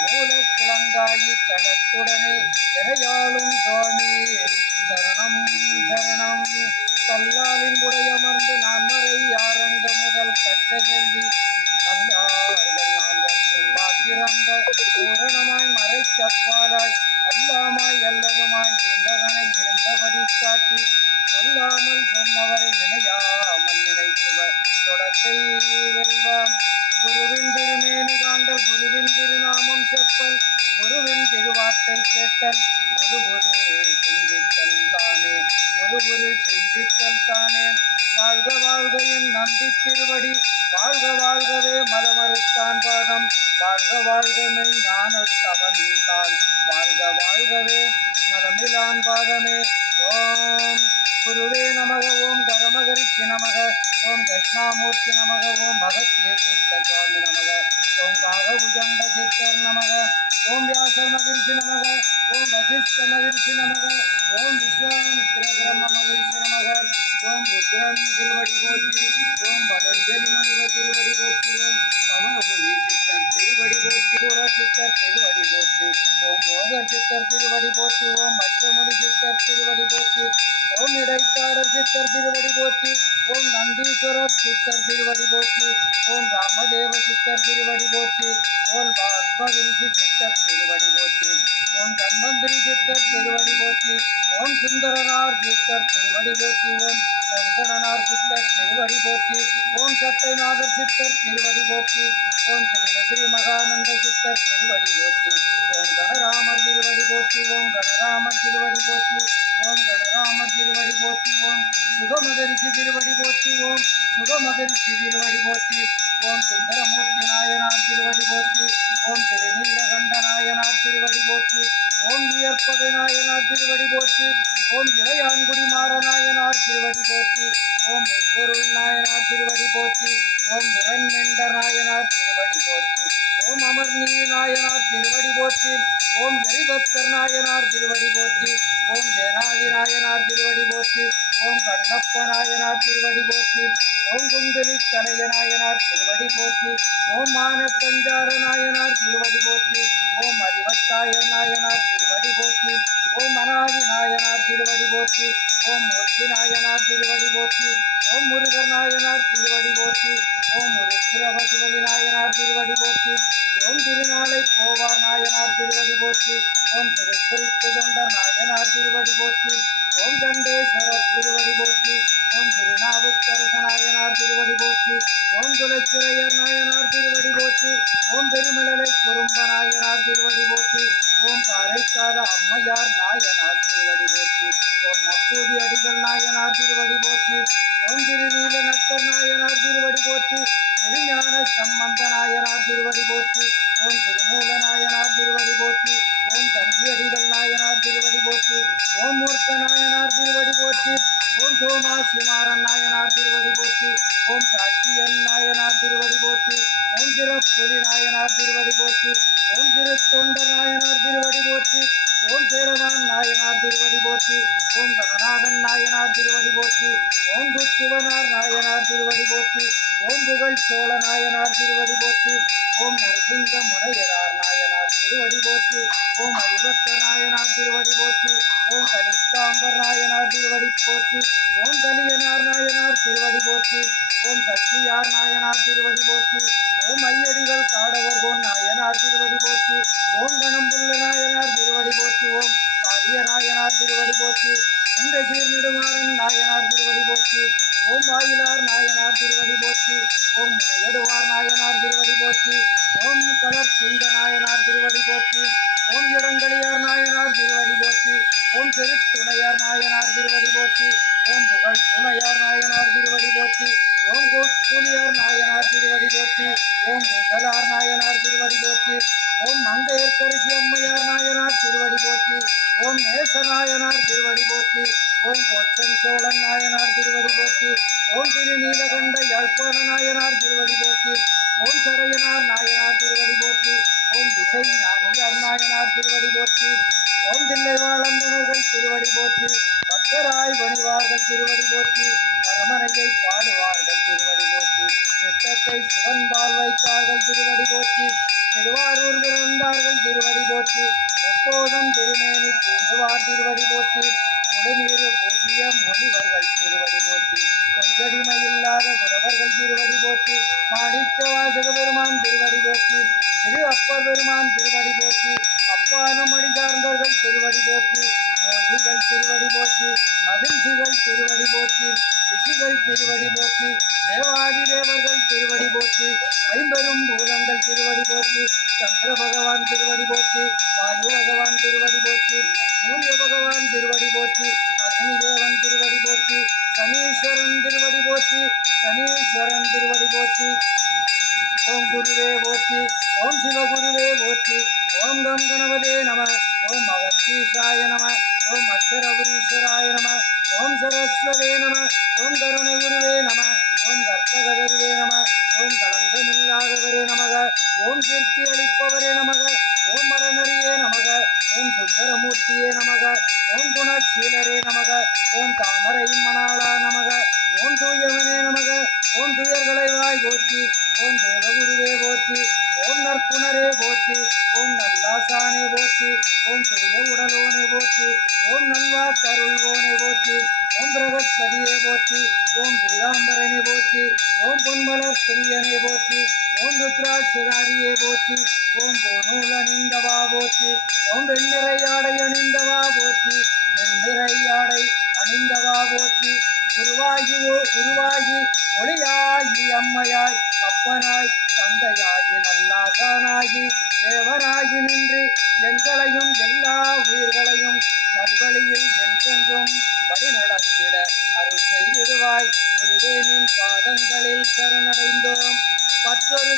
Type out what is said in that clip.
மூலக்கிழங்காயி கணத்துடனே எனையாளும் சுவாமி சரணம் சரணம். கல்லாலின் உடையமர்ந்து நான்மறை யாரங்க முதல் கற்ற கேள்வி நல்லார்கள் நான்கற்கும் பாக்கிரங்க பூரணமாய் மறைக்கப்பாலாய் அல்லாமாய் அல்லதுமாய் இருந்ததனை இருந்தபடி காட்டி சொல்லாமல் சொன்னவரை நினையாமல் நினைத்துவர் தொடக்கை வெல்வாம். குருவின் திருமேனி காண்டல் குருவின் திருநாமம் செப்பல் குருவின் திருவார்த்தை கேட்டல் ஒரு சிந்தித்தல் தானே ஒரு சிந்தித்தல் தானே. வாழ்க வாழ்க என் நம்பி திருவடி வாழ்க வாழ்கவே மலமறுத்தான் பாதம் வாழ்க வாழ்கமே ஞானத்தவன் தாள் வாழ்க வாழ்கவே மலமிலான் பாதமே. ஓம் குருவே நமக ஓம் கரமகரிஷி நமக ஓம் தட்சிணாமூர்த்தி நமக ஓம் மகத்திய சித்த சுவாமி நமக ஓம் காகபுஜண்ட சித்தர் நமக ஓம் வியாச மகிழ்ச்சி நமக ஓம் வசிஷ்ட மகிழ்ச்சி நமக ஓம் விஸ்வாமித்திர பிரம்ம மகிழ்ச்சி நமக ஓம் ருத்ரன் திருவடி போற்றி ஓம் பதஞ்சலி முனிவர் திருவடி போற்றி ஓம் பவனமுனி சித்தர் திருவடி போற்றி புற சித்தர் திருவடி போற்றி ஓம் போகர் சித்தர் திருவடி போற்றி ஓம் மச்சமுனி சித்தர் திருவடி போற்றி ஓம் இடைக்காடர் சித்தர் திருவடி போற்றி ஓம் நந்தீஸ்வரர் சித்தர் திருவடி போற்றி ஓம் ராமதேவ சித்தர் திருவடி போற்றி ஓம் பத்மகிரிஷி சித்தர் திருவடி போற்றி ஓம் தன்வந்திரி சித்தர் திருவடி போற்றி ஓம் சுந்தரனார் சித்தர் திருவடி போற்றி ஓம் வெங்கடனார் சித்தர் திருவடி போற்றி ஓம் சட்டைநாதர் சித்தர் திருவடி போற்றி ஓம் ஸ்ரீ மகானந்த சித்தர் திருவடி போற்றி ஓம் கணராமர் திருவடி போற்றி ஓம் கணராமர் திருவடி போற்றி ஓம் கணராமர் திருவடி போற்றி ஓம் சுகமகரிஷி திருவடி போற்றி ஓம் சுகமகரிஷி திருவடி போற்றி ஓம் சுந்தரமூர்த்தி நாயனார் திருவடி போற்றி ஓம் திருநீலகண்ட நாயனார் திருவடி போற்றி ஓம் வியற்பகை நாயனார் திருவடி போற்றி ஓம் இளையான்குடி மாறநாயனார் திருவடி போற்றி ஓம் மெய்ப்பொருள் நாயனார் திருவடி போற்றி ஓம் விரண்மெண்ட நாயனார் திருவடி போற்றி ஓம் அமர்நீதி நாயனார் திருவடி போற்றி. ஓம் எரிபத்தர் நாயனார் திருவடி போற்றி. ஓம் ஜெயநாதி நாயனார் திருவடி போற்றி. ஓம் கண்ணப்ப நாயனார் திருவடி போற்றி. ஓம் குங்குலி கலைய நாயனார் திருவடி போற்றி. ஓம் மானசஞ்சார நாயனார் திருவடி போற்றி. ஓம் அறிவத்தாயர் நாயனார் திருவடி போற்றி. ஓம் அநாதி நாயனார் திருவடி போற்றி. ஓம் மூர்த்தி நாயனார் திருவடி போற்றி. ஓம் முருகர் நாயனார் திருவடி போற்றி. ஓம் முருத்திரபசுபதி நாயனார் திருவடி போற்றி. ஓம் திருநாளை போவார் நாயனார் திருவடி போற்றி. ஓம் திருக்குறிப்புதொண்டர் நாயனார் திருவடி போற்றி. ஓம் சண்டேஸ்வரர் திருவடி போற்றி. ஓம் திருநாவுக்கரச நாயனார் திருவடி போற்றி. ஓம் குலச்சிறையர் நாயனார் திருவடி போற்றி. ஓம் பெருமிழலை குறும்ப நாயனார் திருவடி போற்றி. ஓம் காரைக்கால அம்மையார் நாயனார் திருவடி போற்றி. ஓம் நப்பூதி அடிகள் நாயனார் திருவடி போற்றி. ஓம் திருநீல நத்தர் நாயனார் திருவடி போற்றி. திருஞான சம்பந்த நாயனார் திருவடி போற்றி. ஓம் திருமூல நாயனார் திருவடி போற்றி. ஓம் தந்தி அடிகள் நாயனார் திருவடி போற்றி. ஓம் மூர்க்க நாயனார் திருவடி போற்றி. ஓம் சோமாசிமாறன் நாயனார் திருவடி போற்றி. ஓம் சாட்சியன் நாயனார் திருவடி போற்றி. ஓம் திருப்புலி நாயனார் திருவடி போற்றி. ஓம் திருத்தொண்ட நாயனார் திருவடி போற்றி. ஓம் சேரவான் நாயனார் திருவடி போற்றி. ஓம் கணநாதன் நாயனார் திருவடி போற்றி. ஓம் குத்துவனார் நாயனார் திருவடி போற்றி. ஓம் புகழ் சோழ நாயனார் திருவடி போற்றி. ஓம் நரசிங்க முனையரார் நாயனார் திருவடி போற்றி. ஓம் அறிவத்த நாயனார் திருவடி போற்றி. ஓம் கலிக்காம்பர் நாயனார் திருவடி போற்றி. ஓம் கலியனார் நாயனார் திருவடி போற்றி. ஓம் சக்தியார் நாயனார் திருவடி போற்றி. ஓம் ஐயடிகள் காடவர்கோன் நாயனார் திருவடி போற்றி. ஓம் கணம்புள்ள நாயனார் திருவடி போற்றி. ஓம் காரிய நாயனார் திருவடி போற்றி. இந்த சீர்நெடுமாறன் நாயனார் திருவடி போற்றி. ஓம் வாயிலார் நாயனார் திருவடி போற்றி. ஓம் முனையடுவார் நாயனார் திருவடி போற்றி. ஓம் கலர் செய்த நாயனார் திருவடி போற்றி. ஓம் இடங்களியார் நாயனார் திருவடி போற்றி. ஓம் திருத்துணையார் நாயனார் திருவடி போற்றி. ஓம் புகழ் துணையார் நாயனார் திருவடி போற்றி. ஓம் கூலியார் நாயனார் திருவடி போற்றி. ஓம் முசலார் நாயனார் திருவடி போற்றி. ஓம் மங்கையர்க்கரசி அம்மையார் நாயனார் திருவடி போற்றி. ஓம் நேசநாயனார் திருவடி போற்றி. ஓம் கோச்சன் சோழன் நாயனார் திருவடி போற்றி. ஓம் திருநீலகண்ட யாழ்ப்பாண நாயனார் திருவடி போற்றி. ஓம் சடையனார் நாயனார் திருவடி போற்றி. ஓம் திசை ஞானியார் நாயனார் திருவடி போற்றி. ஓம் தில்லைவாழந்தனர்கள் திருவடி போற்றி. பக்தராய் பணிவார்கள் திருவடி போற்றி. அரமனையை பாடுவார்கள் திருவடி போற்றி. சித்தத்தை சிவன்பால் வைத்தார்கள் திருவடி போற்றி. திருவாரூர் பிறந்தார்கள் திருவடி போற்றி. முப்போதம் திருமேனி தூண்டுவார் திருவடி போற்றி. முழுநீரு பூசிய முனிவர்கள் திருவடி போற்றி. பொய்யடிமை இல்லாத புலவர்கள் திருவடி போற்றி. மாணிக்க வாசக பெருமான் திருவடி போற்றி. திரு அப்பர் பெருமான் திருவடி போற்றி. அப்பானம் அடி சார்ந்தர்கள் திருவடி போற்றி. யோகிகள் திருவடி போற்றி. மகிழ்ச்சிகள் திருவடி போற்றி. ரிஷிகள் திருவடி போற்றி. தேவாதி தேவர்கள் திருவடி போற்றி. ஐம்பெரும் பூதங்கள் திருவடி போற்றி. சந்திர பகவான் திருவடி போற்றி. வாயு பகவான் திருவடி போற்றி. சூரிய பகவான் திருவடி போற்றி. அக்னி தேவன் திருவடி போற்றி. சனீஸ்வரன் திருவடி போற்றி. சனீஸ்வரன் திருவடி போற்றி. ஓம் குருவே போற்றி. ஓம் சிவகுருவே போற்றி. ஓம் கம் கணபதே நம. ஓம் அகத்தீஷாய நம. ஓம் அச்சரபுரீஸ்வராய நம. ஓம் சரஸ்வதே நம. ஓம் கருணை குருவே நம. ஓம் கற்பகதருவே நம. ஓம் களங்கமில்லாதவரே நமக. ஓம் கீர்த்தி அளிப்பவரே நமக. ஓம் மரநரியே நமக. ஓம் சுந்தரமூர்த்தியே நமக. ஓம் குணசீலரே நமக. ஓம் தாமரை மணாளா நமக. ஓம் தூயவனே நமக. ஓம் துயர்களை வாய் போற்றி. ஓம் தேவகுருவே போற்றி. ஓம் நற்குணரே போற்றி. ஓம் நல்லாசானே போற்றி. ஓம் தூய உடலோனே போற்றி. ஓம் நல்வாக்கருள்வோனே போற்றி. ஓம் பிரகஸ்பதியே போற்றி. ஓம் பீதாம்பரனே போற்றி. ஓம் பொன்மலர் பிரியனே போற்றி. ஓம் ருத்ராட்சதாரியே போற்றி. ஓம் பூநூல் அணிந்தவா போற்றி. ஓம் வெண்ணிறை ஆடை அணிந்தவா போற்றி. வெண்ணிறை ஆடை அணிந்தவா போற்றி. உருவாகி ஒளியாகி அம்மையாய் அப்பனாய் தந்தையாகி நல்லாசானாகி தேவனாகி நின்று எங்களையும் எல்லா உயிர்களையும் நல்வழியில் என்றென்றும் வழி நடத்திட அருள் செய்திடுவாய். குருவேனின் பாதங்களில் சரணடைந்தோம். மற்றொரு